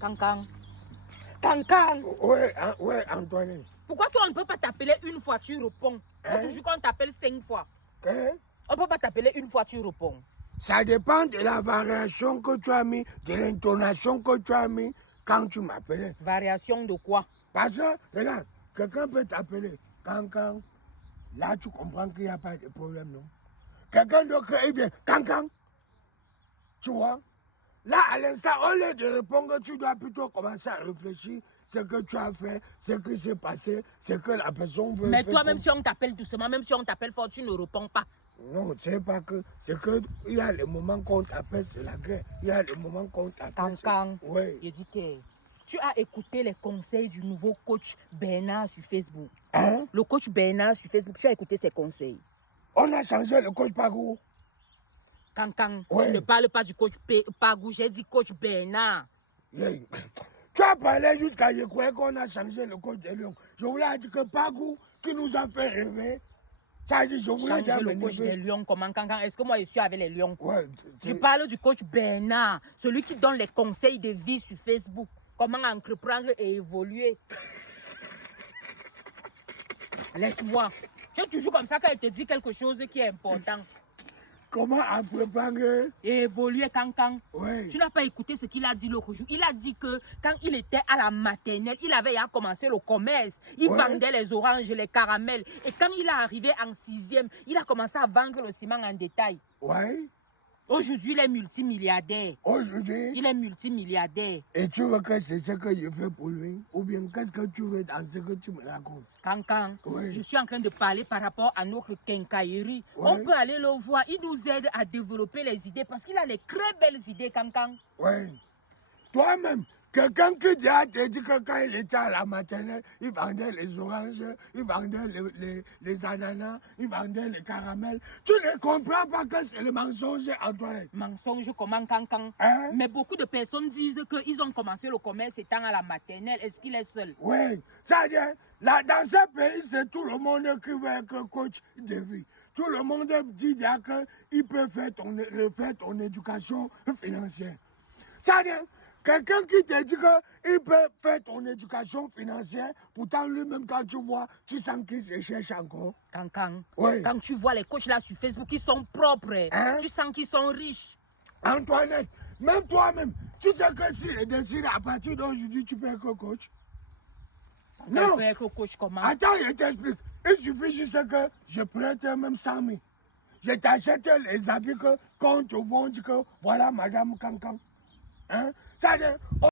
Cancan. Cancan. Ouais, Antoine. Pourquoi toi, on ne peut pas t'appeler une fois, tu réponds? Faut toujours qu'on t'appelle 5 fois. On ne peut pas t'appeler une fois, tu réponds. Ça dépend de la variation que tu as mis, de l'intonation que tu as mis quand tu m'appelais. Variation de quoi? Parce que, regarde, quelqu'un peut t'appeler Cancan. Là, tu comprends qu'il n'y a pas de problème, non? Quelqu'un d'autre, il vient Cancan. Tu vois? Là, à l'instant, au lieu de répondre, tu dois plutôt commencer à réfléchir ce que tu as fait, ce qui s'est passé, ce que la personne veut. Mais toi, même si on t'appelle doucement, même si on t'appelle fort, tu ne réponds pas. Non, c'est pas que. C'est que il y a le moment qu'on t'appelle, c'est la guerre. Il y a le moment qu'on t'appelle. Cancan. Oui. Je dis que tu as écouté les conseils du nouveau coach Bernard sur Facebook. Hein? Le coach Bernard sur Facebook, tu as écouté ses conseils. On a changé le coach Pagou. Cancan, Ouais. je ne parle pas du coach Pagou, j'ai dit coach Bernard. Yeah. Tu as parlé jusqu'à je croyais qu'on a changé le coach de Lyon. Je voulais dire que Pagou qui nous a fait rêver. Ça dit, je voulais Changer le coach des Lions, comment Cancan? Est-ce que moi je suis avec les Lions? Ouais, Je parle du coach Bernard, celui qui donne les conseils de vie sur Facebook. Comment entreprendre et évoluer. Laisse-moi. Tu es toujours comme ça quand il te dit quelque chose qui est important. comment entreprendre? Et évoluer, Cancan. Ouais. Tu n'as pas écouté ce qu'il a dit l'autre jour. Il a dit que quand il était à la maternelle, il avait à commencer le commerce. Il vendait les oranges, les caramels. Et quand il est arrivé en 6e, il a commencé à vendre le ciment en détail. Ouais. Aujourd'hui, il est multimilliardaire. Aujourd'hui. Il est multimilliardaire. Et tu veux que c'est ce que je fais pour lui? Ou bien qu'est-ce que tu veux dans ce que tu me racontes? Cancan, Oui. je suis en train de parler par rapport à notre quincaillerie. Oui. On peut aller le voir. Il nous aide à développer les idées parce qu'il a les très belles idées, Cancan. Oui. Toi-même, quelqu'un qui déjà te dit que quand il était à la maternelle, il vendait les oranges, il vendait les ananas, il vendait les caramels. Tu ne comprends pas que c'est le mensonge, Antoine. Mensonge comment, Cancan? Hein? Mais beaucoup de personnes disent qu'ils ont commencé le commerce étant à la maternelle. Est-ce qu'il est seul? Oui, ça veut dire, là, dans ce pays, c'est tout le monde qui veut être coach de vie. Tout le monde dit qu'il peut refaire ton éducation financière. Ça veut dire, quelqu'un qui te dit qu'il peut faire ton éducation financière, pourtant lui-même, quand tu vois, tu sens qu'il se cherche encore. Cancan, Oui. quand tu vois les coachs là sur Facebook, ils sont propres. Hein? Tu sens qu'ils sont riches. Antoinette, même toi-même, tu sais que s'il est décidé à partir d'aujourd'hui, tu peux être coach. Non. Tu peux être coach comment? Attends, je t'explique. Il suffit juste que je prête même 100 000. Je t'achète les habits qu'on te vend, que voilà, madame Cancan. Hein? Ça veut dire,